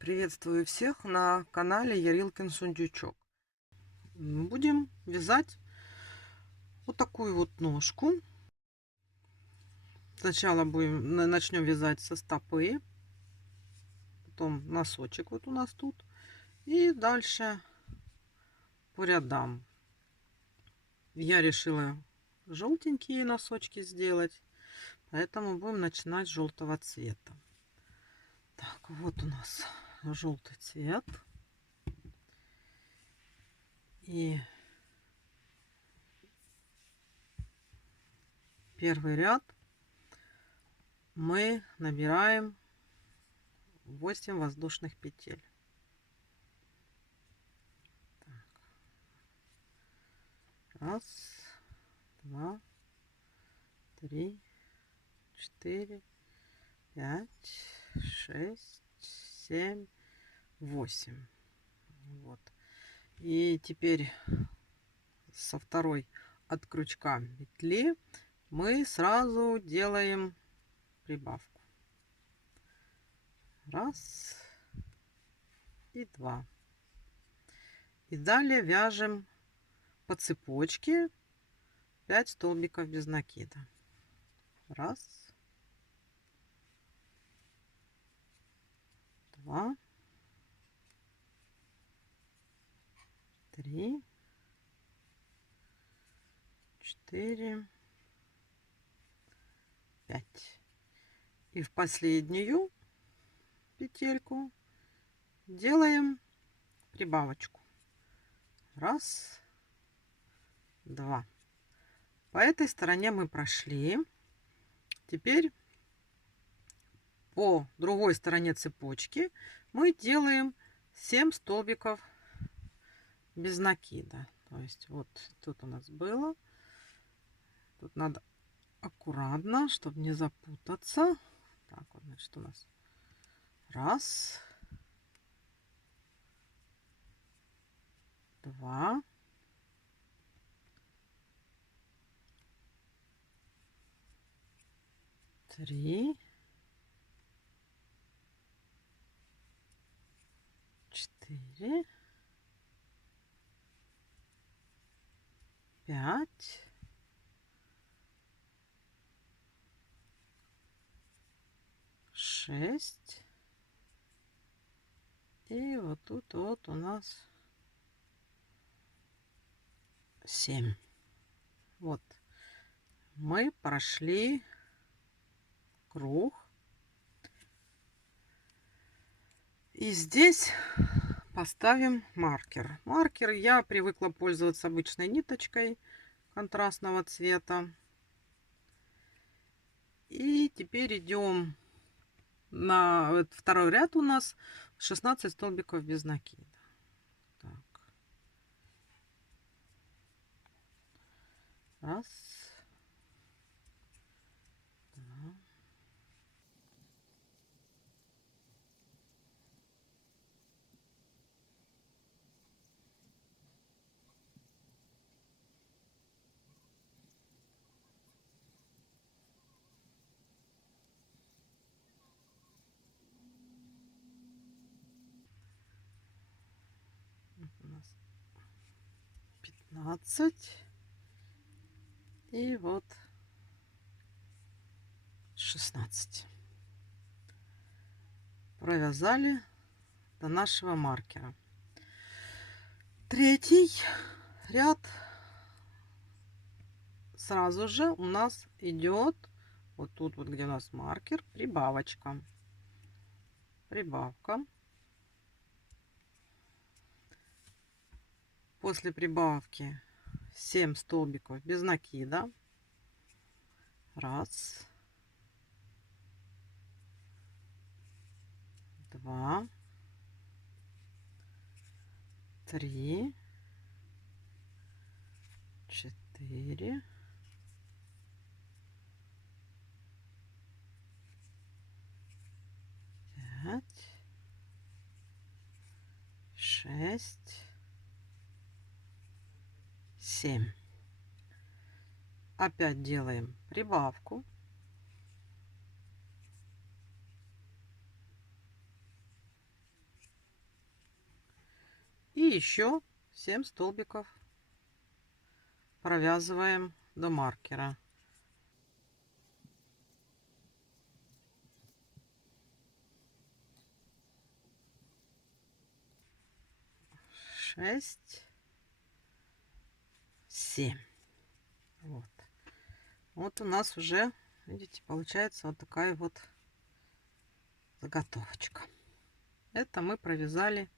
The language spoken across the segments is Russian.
Приветствую всех на канале Ярилкин Сундючок. Будем вязать вот такую вот ножку. Сначала начнем вязать со стопы, потом носочек вот у нас тут, и дальше по рядам. Я решила желтенькие носочки сделать, поэтому будем начинать с желтого цвета. Так, вот у нас желтый цвет. И первый ряд мы набираем 8 воздушных петель. Так. Раз, два, три, 4, 5, 6, 7, 8. Вот. И теперь со второй от крючка петли мы сразу делаем прибавку. Раз и два. И далее вяжем по цепочке 5 столбиков без накида. Раз, два, три, 4, 5. И в последнюю петельку делаем прибавочку. Раз, два. По этой стороне мы прошли. Теперь по другой стороне цепочки мы делаем 7 столбиков без накида. То есть вот тут у нас было. Тут надо аккуратно, чтобы не запутаться. Так, вот, значит, у нас раз, два, три, 4, 5, 6. И вот тут вот у нас 7. Вот мы прошли круг. И здесь поставим маркер. Маркер я привыкла пользоваться обычной ниточкой контрастного цвета. И теперь идем на второй ряд, у нас 16 столбиков без накида. Так. Раз, два, 15. И вот 16. Провязали до нашего маркера. Третий ряд сразу же у нас идет вот тут вот, где у нас маркер, прибавочка. Прибавка. После прибавки 7 столбиков без накида. Раз, два, три, 4, 5, 6, 7. Опять делаем прибавку. еще 7 столбиков провязываем до маркера. Шесть, 7. Вот у нас уже, видите, получается вот такая вот заготовочка. Это мы провязали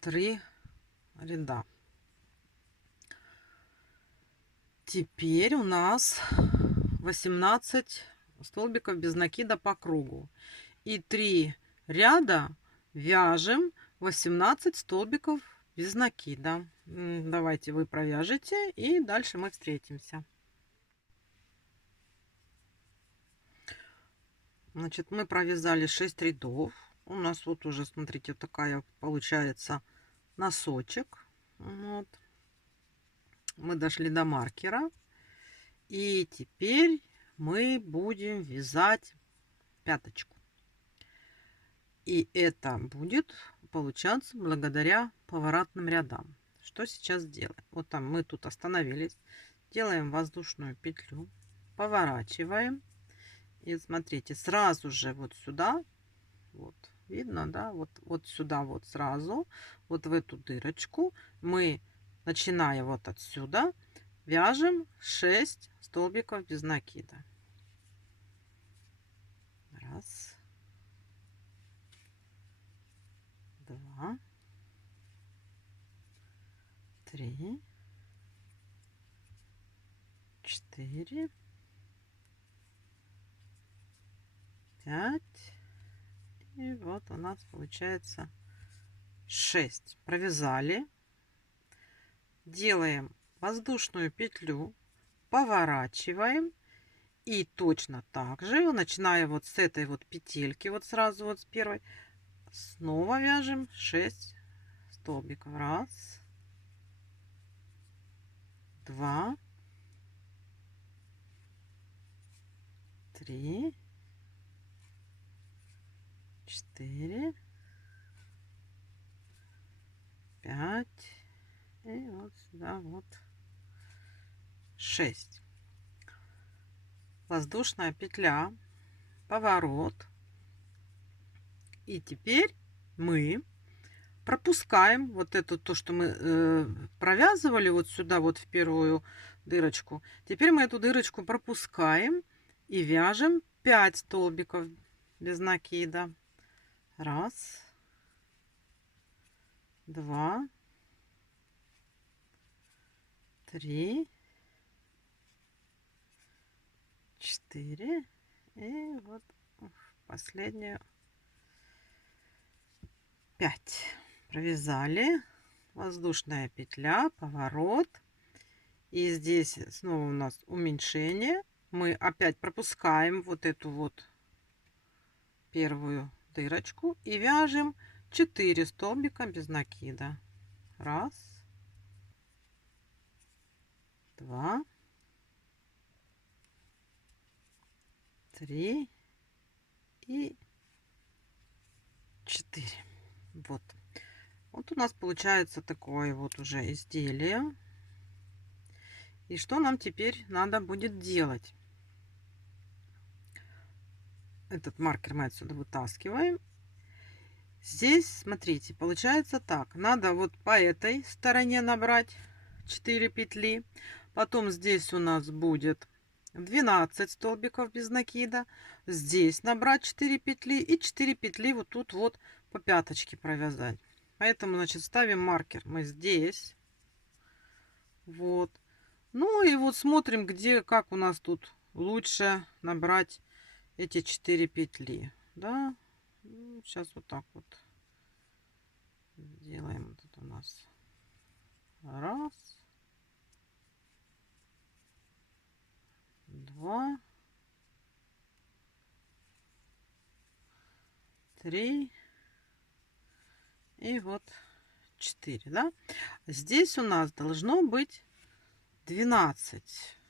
3 ряда. Теперь у нас 18 столбиков без накида по кругу. И 3 ряда вяжем 18 столбиков без накида. Давайте вы провяжете, и дальше мы встретимся. Значит, мы провязали 6 рядов. У нас вот уже, смотрите, такая получается носочек. Вот. Мы дошли до маркера. И теперь мы будем вязать пяточку. И это будет получаться благодаря поворотным рядам. Что сейчас делаем? Вот там мы тут остановились. Делаем воздушную петлю. Поворачиваем. И смотрите, сразу же вот сюда. Вот. Видно, да? Вот сюда вот сразу. Вот в эту дырочку мы, начиная вот отсюда, вяжем 6 столбиков без накида. Раз. 2. 3. 4. 5. И вот у нас получается 6. Провязали. Делаем воздушную петлю. Поворачиваем. И точно так же, начиная вот с этой вот петельки, вот сразу вот с первой, снова вяжем 6 столбиков. Раз. 2. 3. 4. 5. И вот сюда вот 6. Воздушная петля, поворот. И теперь мы пропускаем вот это, то, что мы провязывали вот сюда, вот в первую дырочку. Теперь мы эту дырочку пропускаем и вяжем 5 столбиков без накида. Раз. 2. 3. 4. И вот последнюю 5. Провязали. Воздушная петля, поворот. И здесь снова у нас уменьшение. Мы опять пропускаем вот эту вот первую дырочку и вяжем 4 столбика без накида. Раз. 2. 3. И 4. Вот. Вот у нас получается такое вот уже изделие. И что нам теперь надо будет делать? Этот маркер мы отсюда вытаскиваем. Здесь, смотрите, получается так. Надо вот по этой стороне набрать 4 петли. Потом здесь у нас будет 12 столбиков без накида. Здесь набрать 4 петли. И 4 петли вот тут вот по пяточке провязать. Поэтому, значит, ставим маркер мы здесь. Вот. Ну и вот смотрим, где, как у нас тут лучше набрать эти 4 петли. Да. Сейчас вот так вот сделаем. Вот это у нас раз, 2, 3 и вот 4, да? Здесь у нас должно быть 12.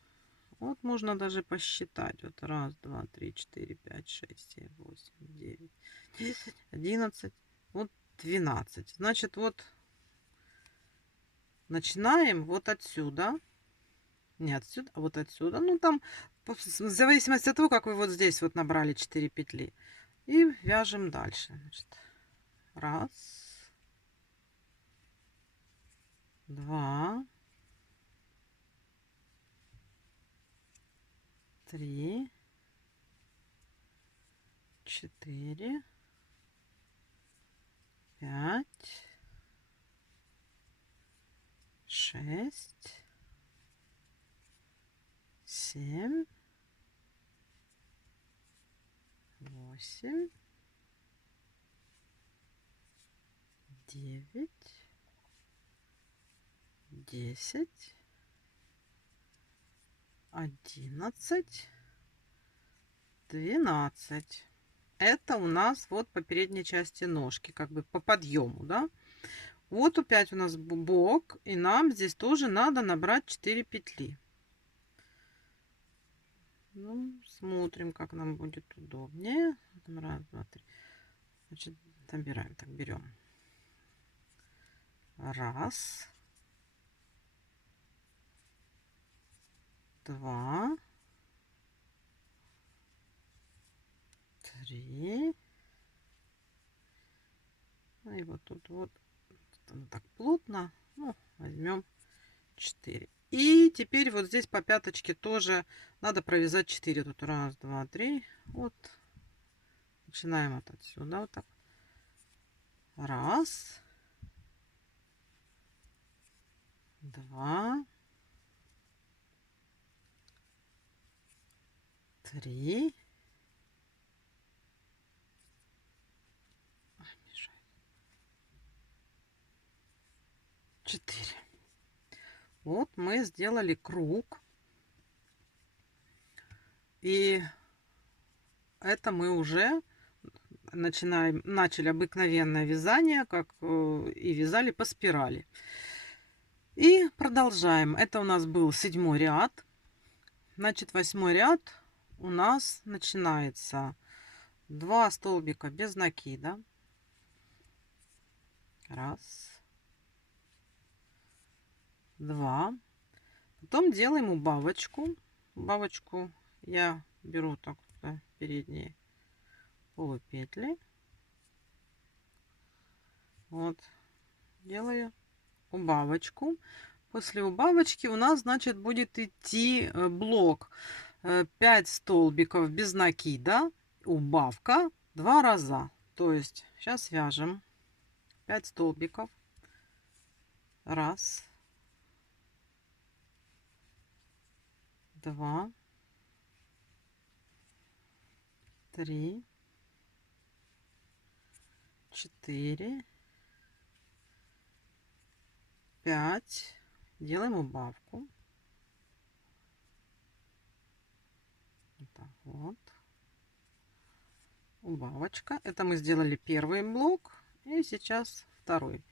Вот можно даже посчитать. Вот раз, два, три, четыре, пять, шесть, семь, восемь, девять, 10, 11, вот 12. Значит, вот начинаем вот отсюда. Не отсюда, а вот отсюда. Ну, там, в зависимости от того, как вы вот здесь вот набрали 4 петли. И вяжем дальше. Значит, раз, два, три, четыре, пять, шесть, семь, восемь, девять, 10, 11, 12. Это у нас вот по передней части ножки, как бы по подъему, да. Вот опять у нас бок, и нам здесь тоже надо набрать 4 петли. Ну, смотрим, как нам будет удобнее. Раз, два, три. Значит, набираем, так берем. Раз, два, три. Ну и вот тут вот так плотно. Ну, возьмем 4. И теперь вот здесь по пяточке тоже надо провязать 4. Тут раз, два, три. Вот. Начинаем вот отсюда. Вот так. Раз. Два. Три. Ой, мешает. 4. Вот мы сделали круг. И это мы уже начали обыкновенное вязание, как и вязали по спирали. И продолжаем. Это у нас был 7-й ряд. Значит, 8-й ряд у нас начинается 2 столбика без накида. Раз, два. Потом делаем убавочку. Убавочку я беру так вот, передние полупетли. Вот, делаю убавочку. После убавочки у нас, значит, будет идти блок 5 столбиков без накида, убавка 2 раза. То есть сейчас вяжем 5 столбиков. Раз, два, три, 4, 5. Делаем убавку. Вот так вот. Убавочка. Это мы сделали первый блок. И сейчас второй.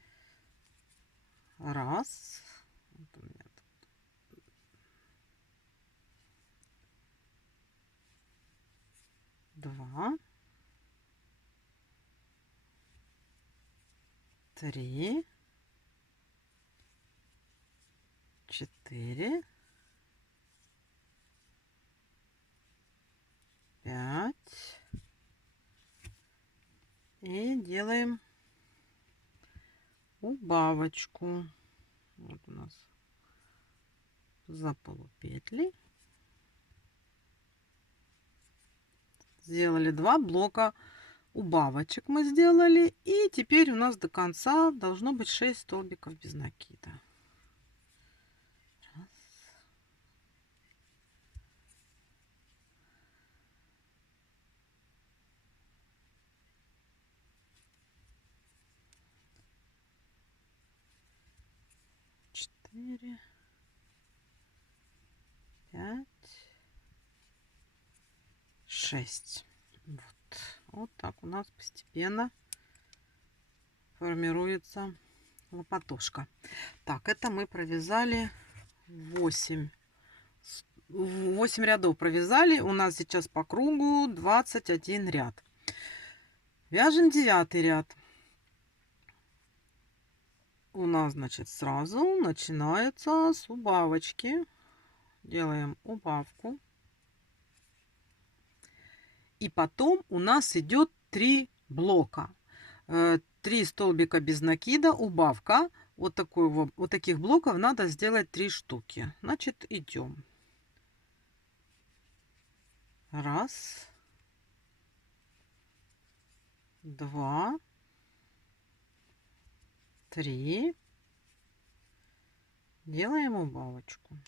Раз. Вот у меня тут. Два. Три. 4. 5. И делаем убавочку. Вот у нас за полупетли. Сделали 2 блока убавочек мы сделали. И теперь у нас до конца должно быть 6 столбиков без накида. Раз. 4, 5, 6. Вот так у нас постепенно формируется лопатушка. Так, это мы провязали 8 рядов провязали. У нас сейчас по кругу 21 ряд. Вяжем 9 ряд. у нас, значит, сразу начинается с убавочки. Делаем убавку. И потом у нас идет 3 блока. 3 столбика без накида, убавка. Вот таких блоков надо сделать 3 штуки. Значит, идем. Раз, два, три. Делаем убавочку.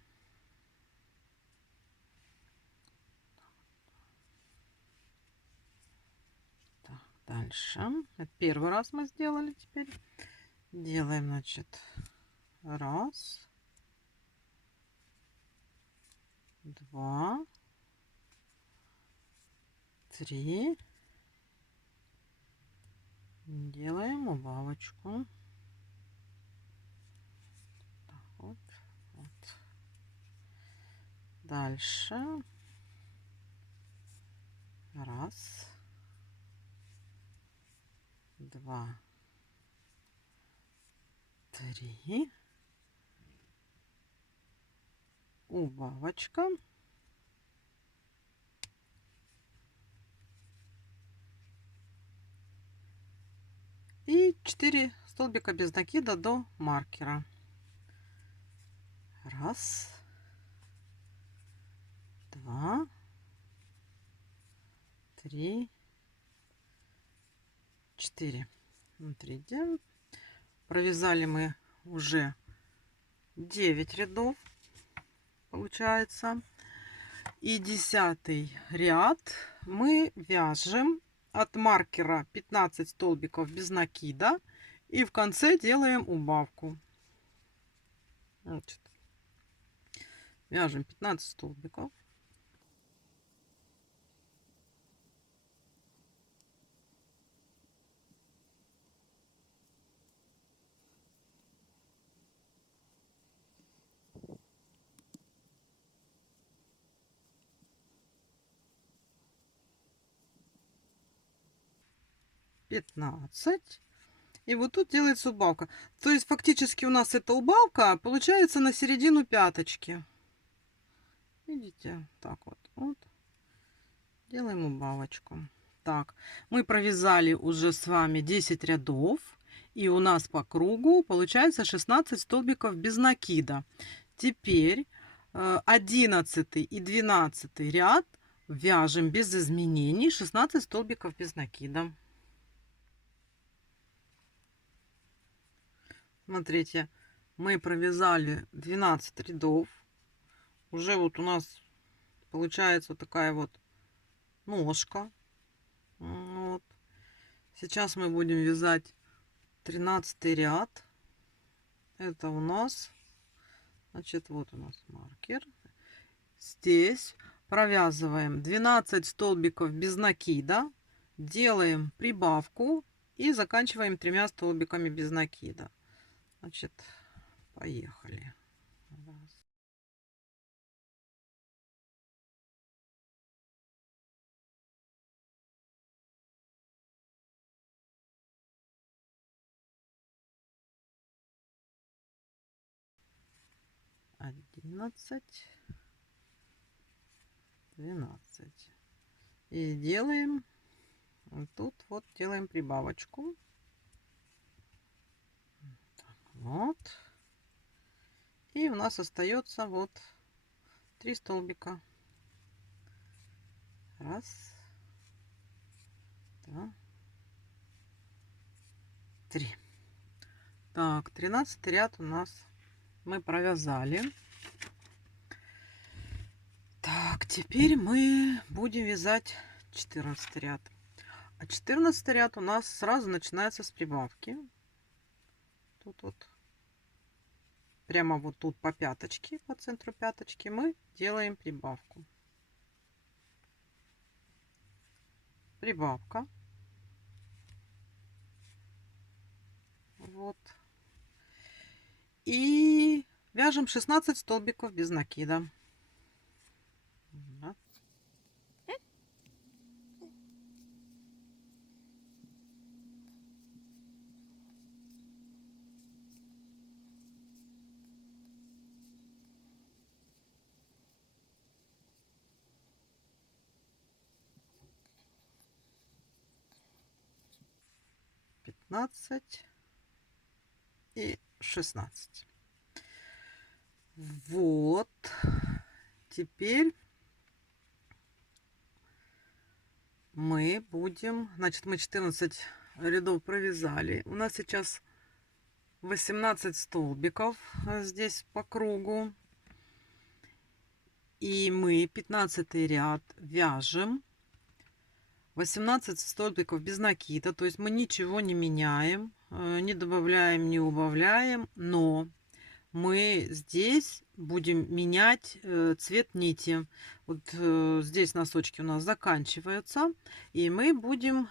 Так, дальше. Это первый раз мы сделали. Теперь делаем, значит, раз, два, три. Делаем убавочку. Так, вот, вот. Дальше. Раз, два, три. Убавочка. И 4 столбика без накида до маркера. Раз, два, три, 4. Смотрите, провязали мы уже 9 рядов, получается. И 10 ряд мы вяжем от маркера 15 столбиков без накида. И в конце делаем убавку. Значит, вяжем 15 столбиков. Пятнадцать. И вот тут делается убавка. То есть фактически у нас эта убавка получается на середину пяточки. Видите? Так вот. Вот. Делаем убавочку. Так, мы провязали уже с вами 10 рядов. И у нас по кругу получается 16 столбиков без накида. Теперь 11 и 12 ряд вяжем без изменений 16 столбиков без накида. Смотрите, мы провязали 12 рядов. Уже вот у нас получается вот такая вот ножка. Вот. Сейчас мы будем вязать 13 ряд. Это у нас, значит, вот у нас маркер. Здесь провязываем 12 столбиков без накида. Делаем прибавку и заканчиваем 3 столбиками без накида. Значит, поехали. Раз. Одиннадцать, 12. И делаем вот тут вот делаем прибавочку. Так, вот. И у нас остается вот 3 столбика. Раз, два, 3. Так, 13 ряд у нас мы провязали. Так, теперь мы будем вязать 14 ряд. А 14 ряд у нас сразу начинается с прибавки. Тут вот прямо вот тут по пяточке, по центру пяточки мы делаем прибавку. Прибавка. Вот. И вяжем 16 столбиков без накида. 15 и 16. Вот. Теперь мы будем, значит, мы 14 рядов провязали. У нас сейчас 18 столбиков здесь по кругу. И мы 15 ряд вяжем 18 столбиков без накида. То есть мы ничего не меняем, не добавляем, не убавляем. Но мы здесь будем менять цвет нити. Вот здесь носочки у нас заканчиваются. И мы будем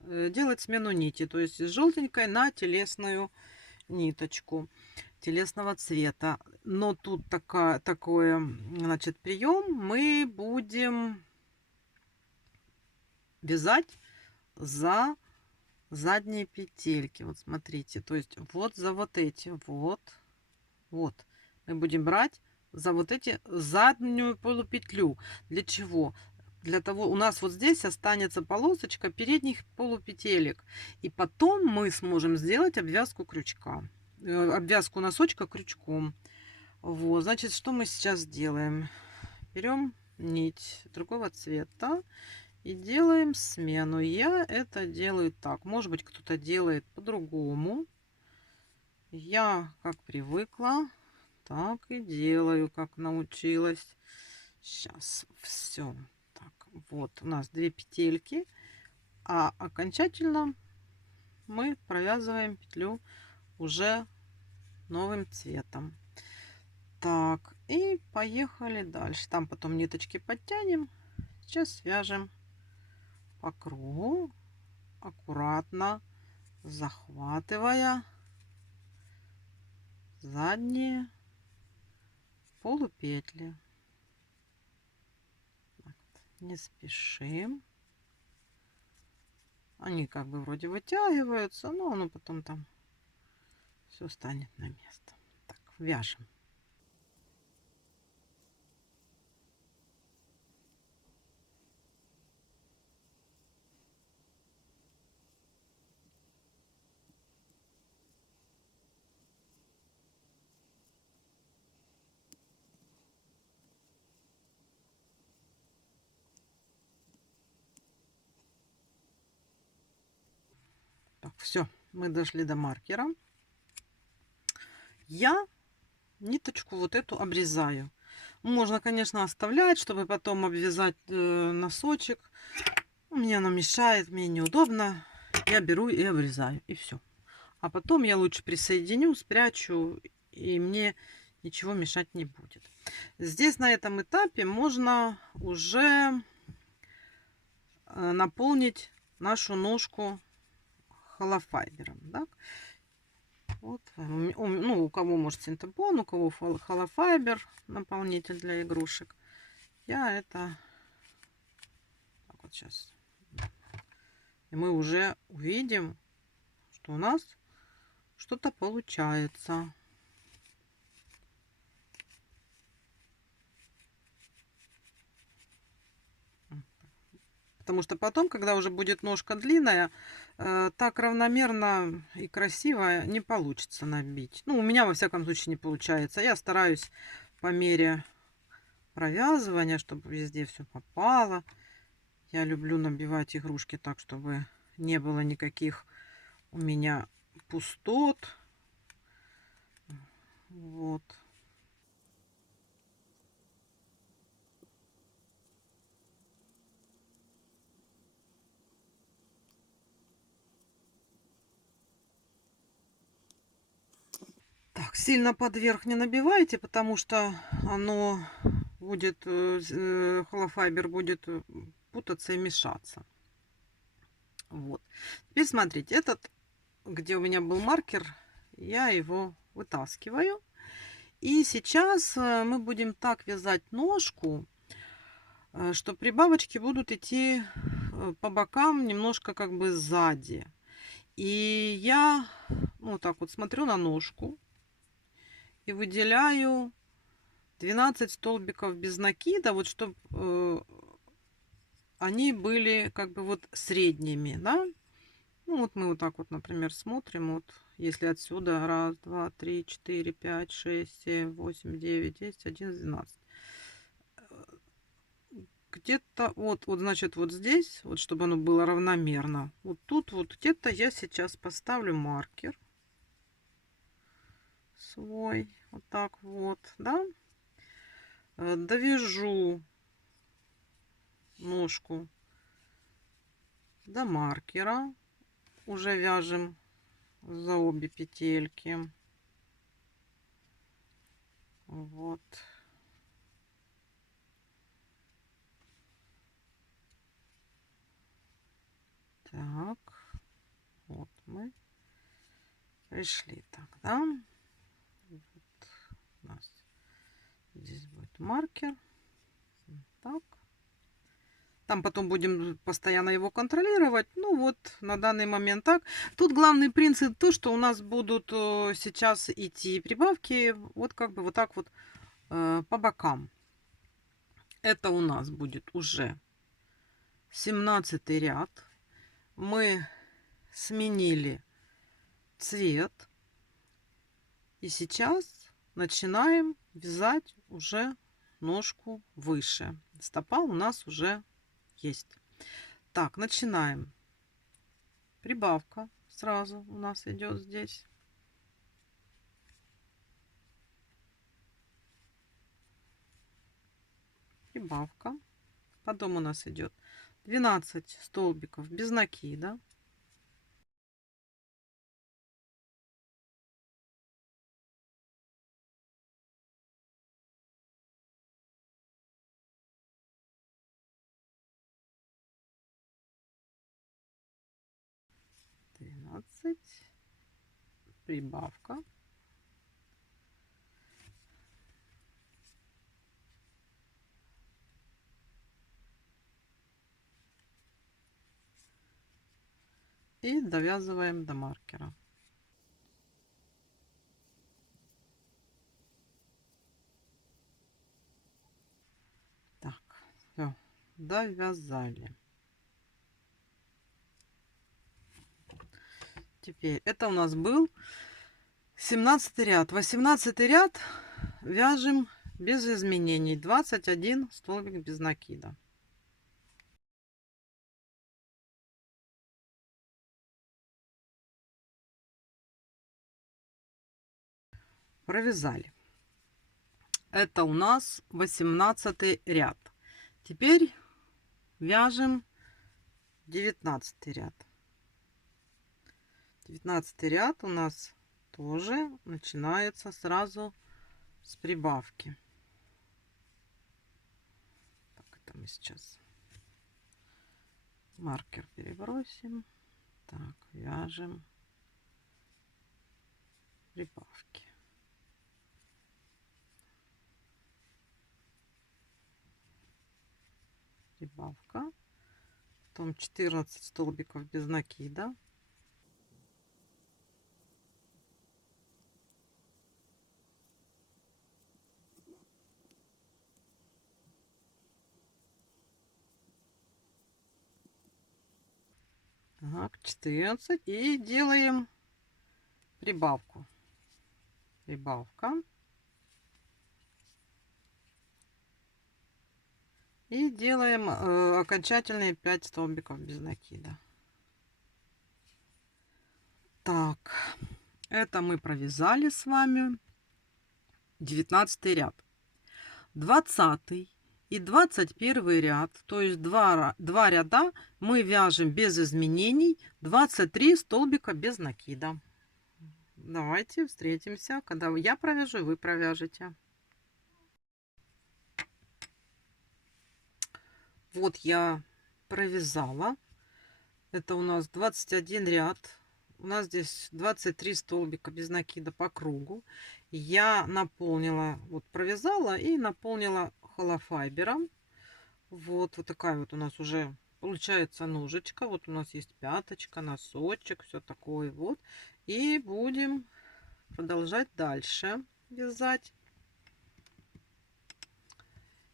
делать смену нити. То есть с желтенькой на телесную ниточку телесного цвета. Но тут такой, значит, прием. Мы будем вязать за задние петельки. Вот смотрите. То есть вот за вот эти. Вот. Мы будем брать за вот эти заднюю полупетлю. Для чего? Для того, у нас вот здесь останется полосочка передних полупетелек. И потом мы сможем сделать обвязку крючка. Обвязку носочка крючком. Вот, значит, что мы сейчас делаем? Берем нить другого цвета и делаем смену. Я это делаю так. Может быть, кто-то делает по-другому. Я как привыкла, так и делаю, как научилась. Сейчас все. Так, вот у нас 2 петельки, а окончательно мы провязываем петлю уже новым цветом. Так, и поехали дальше. Там потом ниточки подтянем. Сейчас свяжем по кругу, аккуратно захватывая задние полупетли. Не спешим. Они как бы вроде вытягиваются, но оно потом там все станет на место. Так, вяжем. Так, все, мы дошли до маркера. Я ниточку вот эту обрезаю. Можно, конечно, оставлять, чтобы потом обвязать носочек. Мне она мешает, мне неудобно. Я беру и обрезаю, и все. А потом я лучше присоединю, спрячу, и мне ничего мешать не будет. Здесь на этом этапе можно уже наполнить нашу ножку холофайбером. Да? Вот, ну, у кого может синтепон, у кого холофайбер, наполнитель для игрушек. Я это так вот сейчас. И мы уже увидим, что у нас что-то получается. Потому что потом, когда уже будет ножка длинная, так равномерно и красиво не получится набить. Ну, у меня, во всяком случае, не получается. Я стараюсь по мере провязывания, чтобы везде все попало. Я люблю набивать игрушки так, чтобы не было никаких у меня пустот. Вот. Так, сильно под верх не набивайте, потому что оно будет, холофайбер будет путаться и мешаться. Вот. Теперь смотрите, этот, где у меня был маркер, я его вытаскиваю. И сейчас мы будем так вязать ножку, что прибавочки будут идти по бокам немножко как бы сзади. И я вот так вот смотрю на ножку и выделяю 12 столбиков без накида, вот чтобы они были как бы вот средними, да? Ну, Ну, вот мы вот так вот, например, смотрим. Вот если отсюда 1, 2, 3, 4, 5, 6, 7, 8, 9, 10, 11, 12. Где-то вот, значит, вот здесь, вот чтобы оно было равномерно. Вот тут вот где-то я сейчас поставлю маркер свой. Вот так вот, да. Довяжу ножку до маркера. Уже вяжем за обе петельки. Вот. Так. Вот мы пришли. Так, да. Вот у нас здесь будет маркер. Так. Там потом будем постоянно его контролировать. Ну вот, на данный момент так. Тут главный принцип то, что у нас будут сейчас идти прибавки вот как бы вот так вот по бокам. Это у нас будет уже 17 ряд. Мы сменили цвет. И сейчас начинаем вязать уже ножку выше. Стопа у нас уже есть. Так, начинаем. Прибавка сразу у нас идет здесь. Прибавка. Потом у нас идет 12 столбиков без накида. Прибавка. И довязываем до маркера. Так, все, довязали. Теперь это у нас был 17 ряд. 18 ряд вяжем без изменений. 21 столбик без накида. Провязали. Это у нас 18 ряд. Теперь вяжем 19 ряд. 19 ряд у нас тоже начинается сразу с прибавки. Так, это мы сейчас маркер перебросим. Так, вяжем прибавки. Прибавка. Потом 14 столбиков без накида. Так, 14. И делаем прибавку. Прибавка. И делаем окончательные 5 столбиков без накида. Так, это мы провязали с вами 19 ряд. 20 и 21 ряд, то есть два ряда мы вяжем без изменений, 23 столбика без накида. Давайте встретимся, когда я провяжу и вы провяжете. Вот я провязала. Это у нас 21 ряд. У нас здесь 23 столбика без накида по кругу. Я наполнила, вот провязала и наполнила холофайбером. Вот такая вот у нас уже получается ножечка. Вот у нас есть пяточка, носочек, все такое вот. И будем продолжать дальше вязать.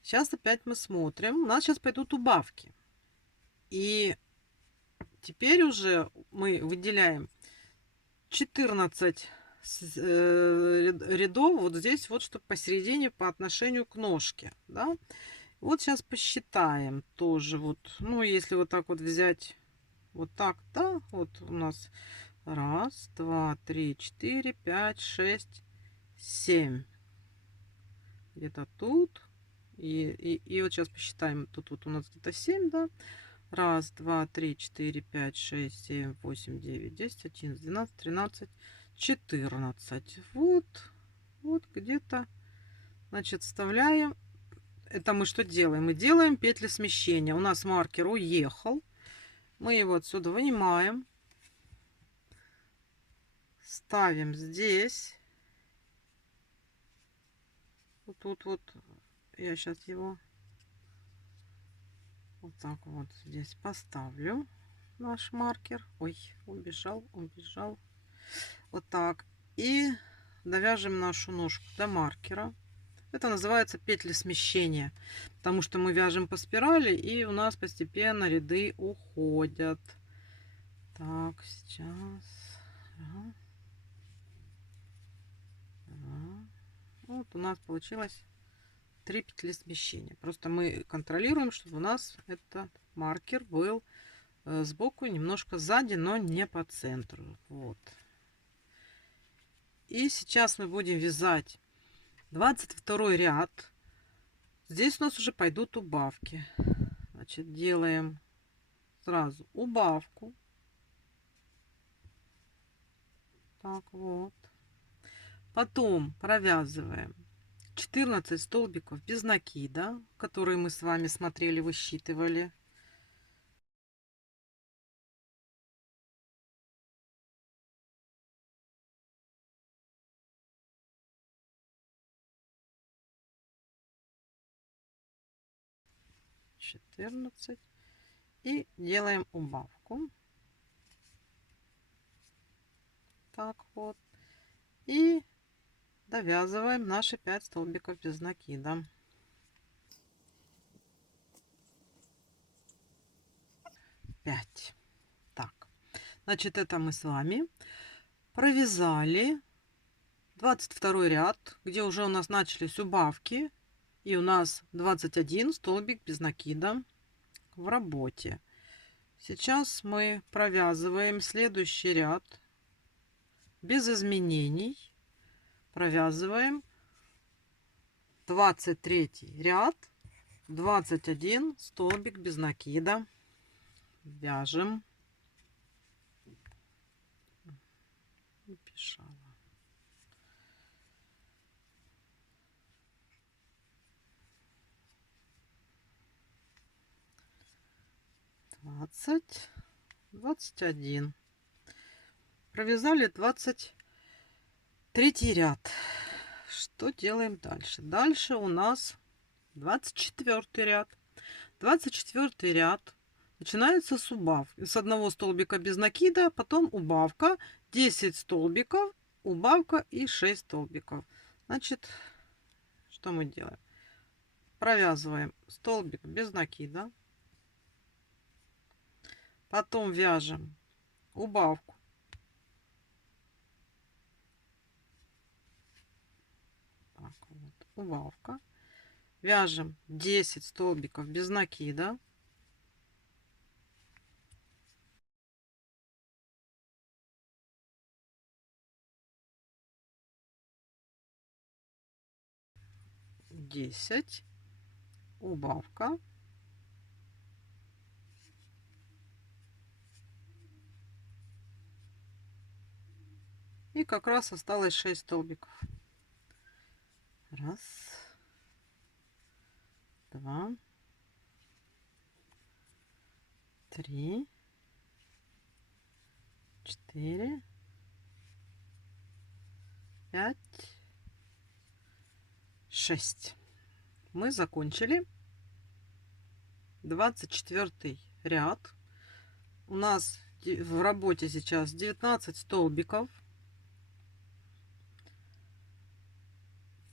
Сейчас опять мы смотрим. У нас сейчас пойдут убавки. И теперь уже мы выделяем 14 рядов вот здесь вот, чтобы посередине по отношению к ножке, да. Вот сейчас посчитаем тоже вот, ну, если вот так вот взять, вот так, да, вот у нас раз, два, три, четыре, пять, шесть, 7. Где-то тут. И вот сейчас посчитаем. Тут вот у нас где-то 7, да? Раз, два, три, четыре, пять, шесть, семь, восемь, девять, 10, 11, 12, 13, 14. Вот, вот где-то. Значит, вставляем. Это мы что делаем? Мы делаем петли смещения. У нас маркер уехал. Мы его отсюда вынимаем. Ставим здесь. Вот тут вот. Я сейчас его вот так вот здесь поставлю. Наш маркер. Ой, убежал, убежал. Вот так. И довяжем нашу ножку до маркера. Это называется петли смещения, потому что мы вяжем по спирали, и у нас постепенно ряды уходят. Так, сейчас. Раз, два. Вот у нас получилось 3 петли смещения. Просто мы контролируем, чтобы у нас этот маркер был сбоку, немножко сзади, но не по центру. Вот. И сейчас мы будем вязать 22 ряд. Здесь у нас уже пойдут убавки. Значит, делаем сразу убавку. Так вот. Потом провязываем 14 столбиков без накида, которые мы с вами смотрели, высчитывали. И делаем убавку. Так вот. И довязываем наши 5 столбиков без накида. 5. Так, значит, это мы с вами провязали 22 ряд, где уже у нас начались убавки, и у нас 21 столбик без накида в работе. Сейчас мы провязываем следующий ряд без изменений. Провязываем 23 ряд, 21 столбик без накида. Вяжем. Написала. Двадцать один. Провязали 23 ряд. Что делаем дальше? Дальше у нас 24 ряд. 24 ряд начинается с убавки. С одного столбика без накида, потом убавка, 10 столбиков, убавка и 6 столбиков. Значит, что мы делаем? Провязываем столбик без накида. Потом вяжем убавку. Так, вот, убавка. Вяжем 10 столбиков без накида. Десять. Убавка. И как раз осталось 6 столбиков. Раз, два, три, 4, 5, 6. Мы закончили 24 ряд. У нас в работе сейчас 19 столбиков.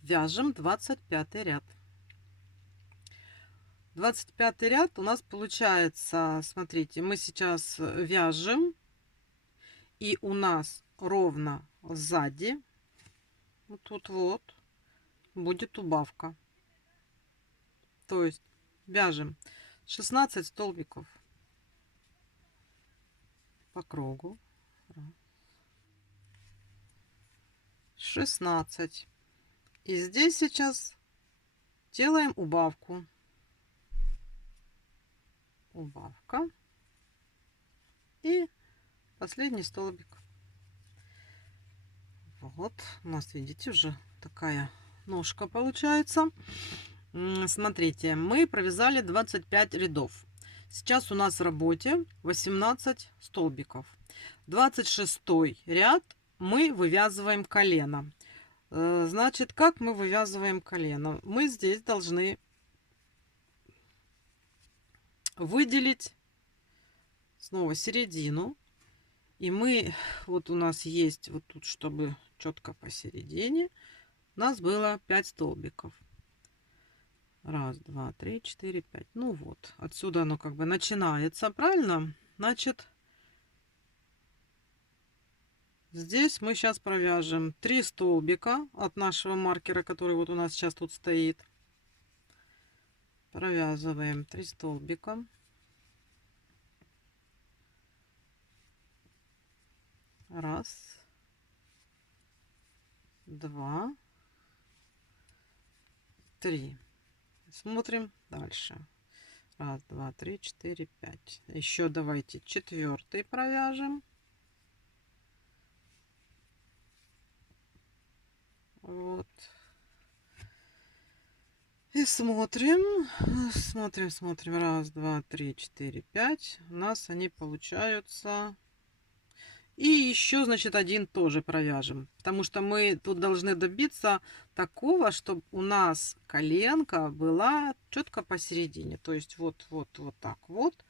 Вяжем 25 ряд. 25 ряд у нас получается, смотрите, мы сейчас вяжем, и у нас ровно сзади, вот тут вот, будет убавка. То есть вяжем 16 столбиков по кругу. 16. И здесь сейчас делаем убавку. Убавка. И последний столбик. Вот у нас, видите, уже такая ножка получается. Смотрите, мы провязали 25 рядов. Сейчас у нас в работе 18 столбиков. 26 ряд мы вывязываем колено. Значит, как мы вывязываем колено? Мы здесь должны выделить снова середину. И мы, вот у нас есть вот тут, чтобы четко посередине, у нас было 5 столбиков. Раз, два, три, четыре, пять. Ну вот, отсюда оно как бы начинается, правильно? Значит, здесь мы сейчас провяжем 3 столбика от нашего маркера, который вот у нас сейчас тут стоит. Провязываем 3 столбика. Раз, два, три. Смотрим дальше. Раз, два, три, четыре, пять. Еще давайте 4 провяжем. Вот. И смотрим. Смотрим. Раз, два, три, четыре, пять. У нас они получаются. И еще, значит, один тоже провяжем. Потому что мы тут должны добиться такого, чтобы у нас коленка была четко посередине. То есть вот так вот.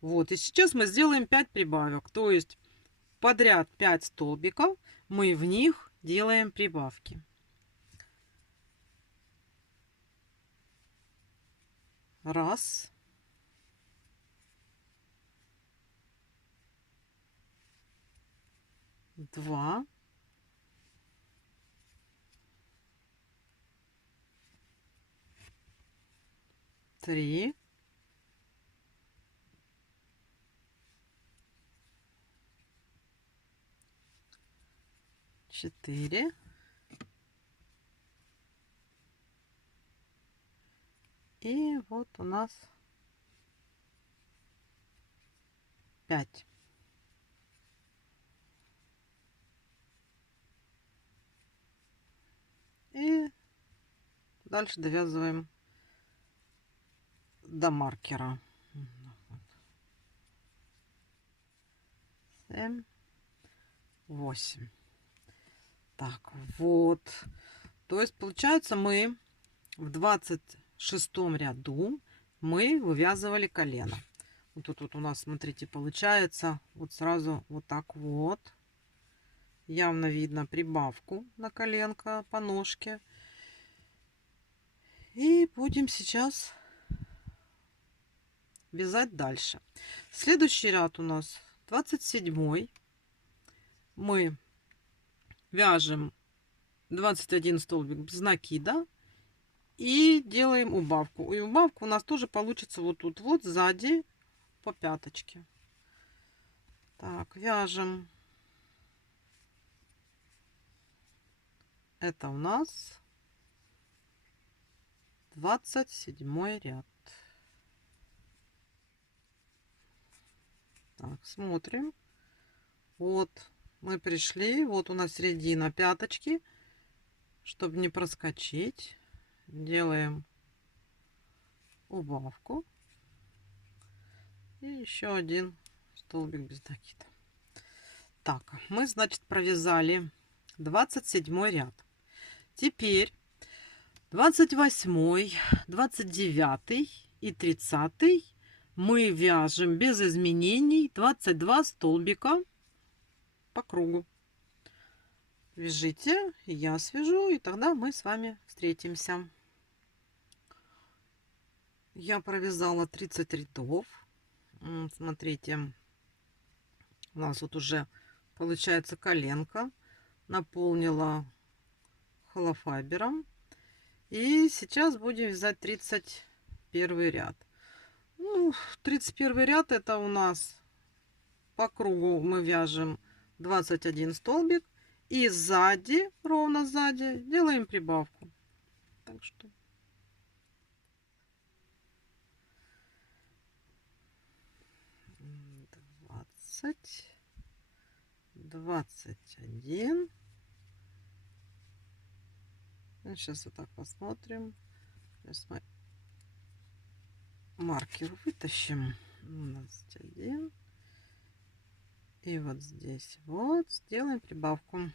Вот. И сейчас мы сделаем 5 прибавок. То есть подряд 5 столбиков. Мы в них делаем прибавки. Раз. Два. Три. Четыре. И вот у нас 5. И дальше довязываем до маркера. 7, 8. Так, вот. То есть получается мы в 26 ряду мы вывязывали колено. Вот тут вот у нас, смотрите, получается вот сразу вот так вот. Явно видно прибавку на коленко по ножке. И будем сейчас вязать дальше. Следующий ряд у нас 27. Мы вяжем 21 столбик без накида и делаем убавку. И убавка у нас тоже получится вот тут вот сзади по пяточке. Так, вяжем. Это у нас 27 ряд. Так, смотрим. Вот мы пришли. Вот у нас середина пяточки. Чтобы не проскочить, делаем убавку. И еще один столбик без накида. Так, мы, значит, провязали 27 ряд. Теперь 28, 29 и 30 мы вяжем без изменений 22 столбика по кругу. Вяжите, я свяжу, и тогда мы с вами встретимся. Я провязала 30 рядов. Смотрите, у нас вот уже получается коленка. Наполнила холофайбером. И сейчас будем вязать 31 ряд. Ну, 31 ряд это у нас по кругу мы вяжем 21 столбик. И сзади, ровно сзади, делаем прибавку. Так что... двадцать 21. Сейчас вот так посмотрим. Сейчас мы маркер вытащим. 21. И вот здесь вот сделаем прибавку.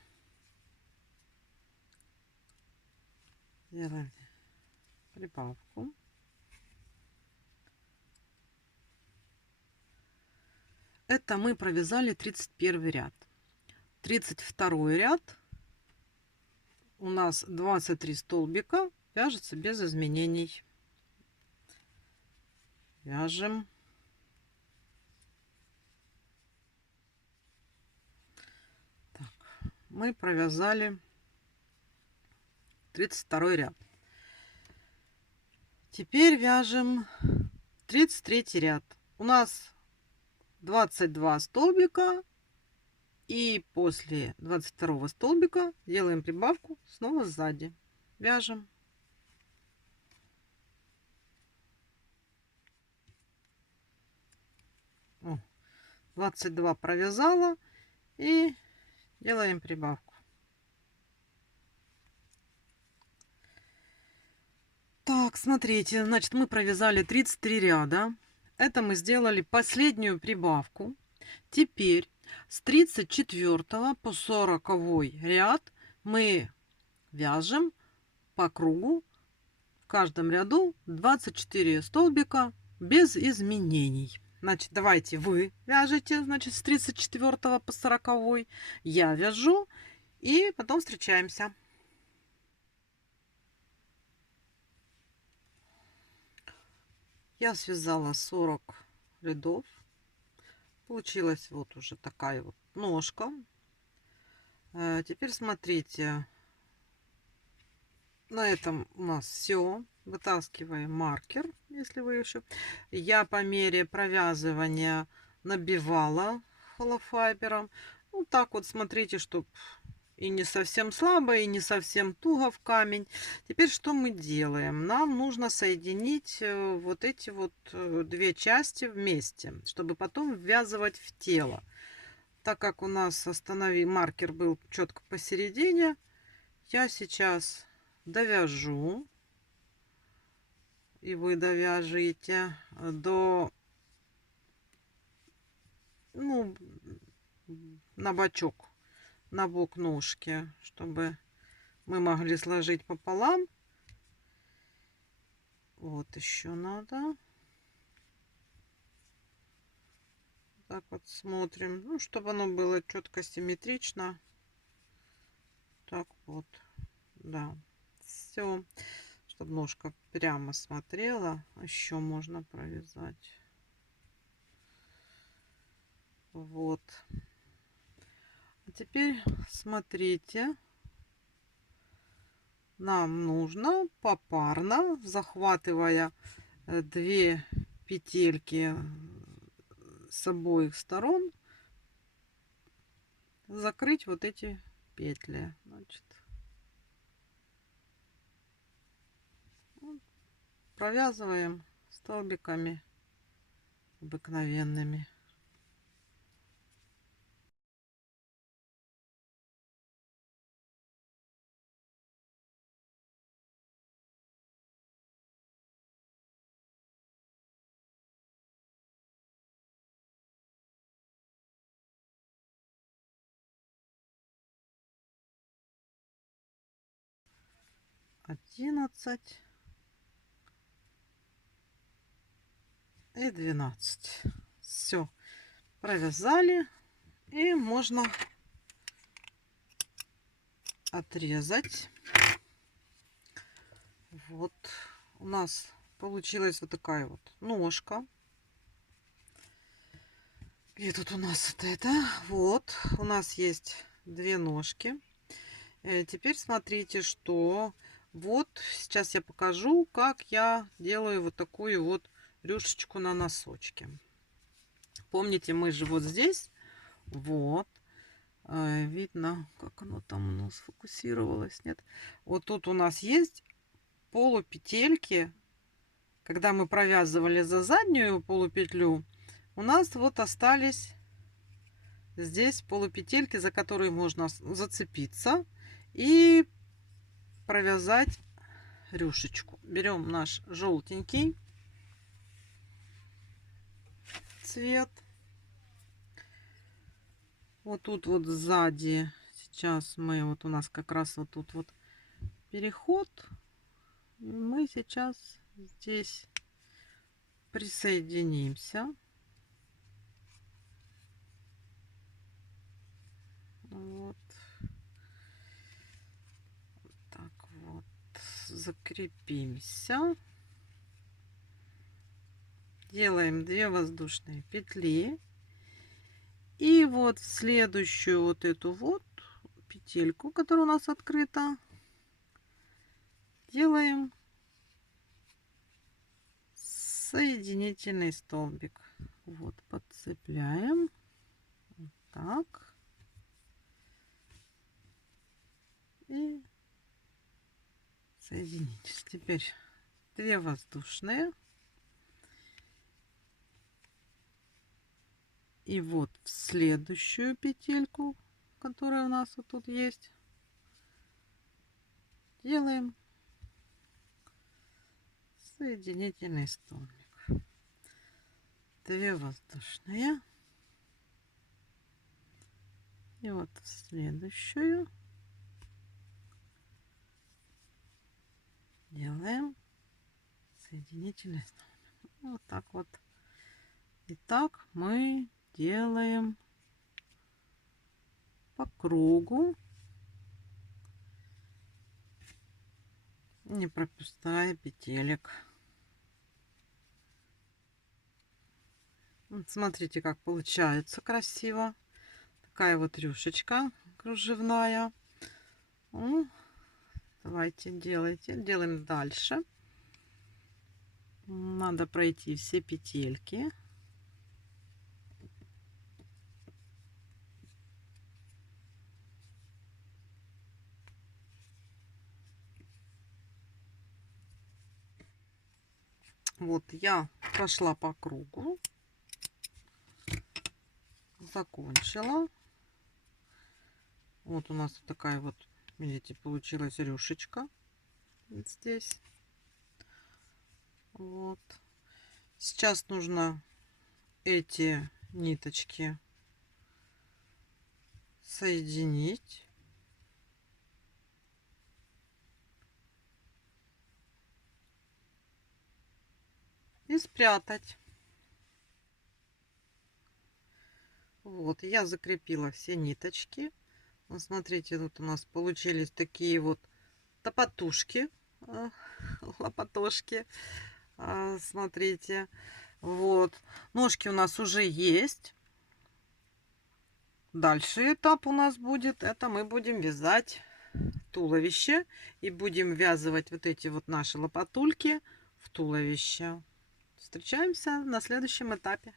Делаем прибавку. Это мы провязали 31 ряд. 32 ряд у нас 23 столбика вяжется без изменений. Вяжем. Так, мы провязали 32 ряд. Теперь вяжем 33 ряд. У нас 22 столбика. И после 22 столбика делаем прибавку снова сзади. Вяжем. О, 22 провязала и делаем прибавку. Так, смотрите, значит, мы провязали 33 ряда. Это мы сделали последнюю прибавку. Теперь с 34 по 40 ряд мы вяжем по кругу в каждом ряду 24 столбика без изменений. Значит, давайте вы вяжете, значит, с 34 по 40, я вяжу, и потом встречаемся. Я связала 40 рядов. Получилась вот уже такая вот ножка. Теперь смотрите, на этом у нас все. Вытаскиваем маркер, если вы еще. Я по мере провязывания набивала холофайбером. Ну так вот, смотрите, чтобы и не совсем слабо, и не совсем туго в камень. Теперь что мы делаем? Нам нужно соединить вот эти вот две части вместе, чтобы потом ввязывать в тело. Так как у нас маркер был четко посередине, я сейчас довяжу, и вы довяжите до, ну, на бочок, на бок ножки, чтобы мы могли сложить пополам. Вот еще надо. Так вот смотрим, ну, чтобы оно было четко симметрично. Так вот, да, все, чтобы ножка прямо смотрела. Еще можно провязать. Вот. А теперь смотрите, нам нужно попарно, захватывая две петельки с обоих сторон, закрыть вот эти петли. Значит, провязываем столбиками обыкновенными. Одиннадцать и 12. Все, провязали, и можно отрезать. Вот у нас получилась вот такая вот ножка. Где тут у нас вот это? Вот, у нас есть две ножки. Теперь смотрите, что вот сейчас я покажу, как я делаю вот такую вот рюшечку на носочке. Помните, мы же вот здесь, вот, видно, как оно там у нас сфокусировалось, нет? Вот тут у нас есть полупетельки. Когда мы провязывали за заднюю полупетлю, у нас вот остались здесь полупетельки, за которые можно зацепиться и провязать рюшечку. Берем наш желтенький цвет. Вот тут вот сзади сейчас мы, вот у нас как раз вот тут вот переход. Мы сейчас здесь присоединимся. Вот. Так вот. Закрепимся. Делаем 2 воздушные петли. И вот в следующую вот эту вот петельку, которая у нас открыта, делаем соединительный столбик. Вот, подцепляем. Вот так. И соединитель. Теперь 2 воздушные. И вот в следующую петельку, которая у нас вот тут есть, делаем соединительный столбик. 2 воздушные. И вот в следующую делаем соединительный столбик. Вот так вот. Итак, мы делаем по кругу, не пропуская петелек. Вот смотрите, как получается красиво. Такая вот рюшечка кружевная. Ну, давайте делайте. Делаем дальше. Надо пройти все петельки. Вот я прошла по кругу, закончила. Вот у нас вот такая вот, видите, получилась рюшечка вот здесь. Вот. Сейчас нужно эти ниточки соединить. И спрятать. Вот, я закрепила все ниточки. Вот смотрите, тут у нас получились такие вот топотушки, лопатошки. Смотрите, вот. Ножки у нас уже есть. Дальше этап у нас будет, это мы будем вязать туловище. И будем ввязывать вот эти вот наши лопатульки в туловище. Встречаемся на следующем этапе.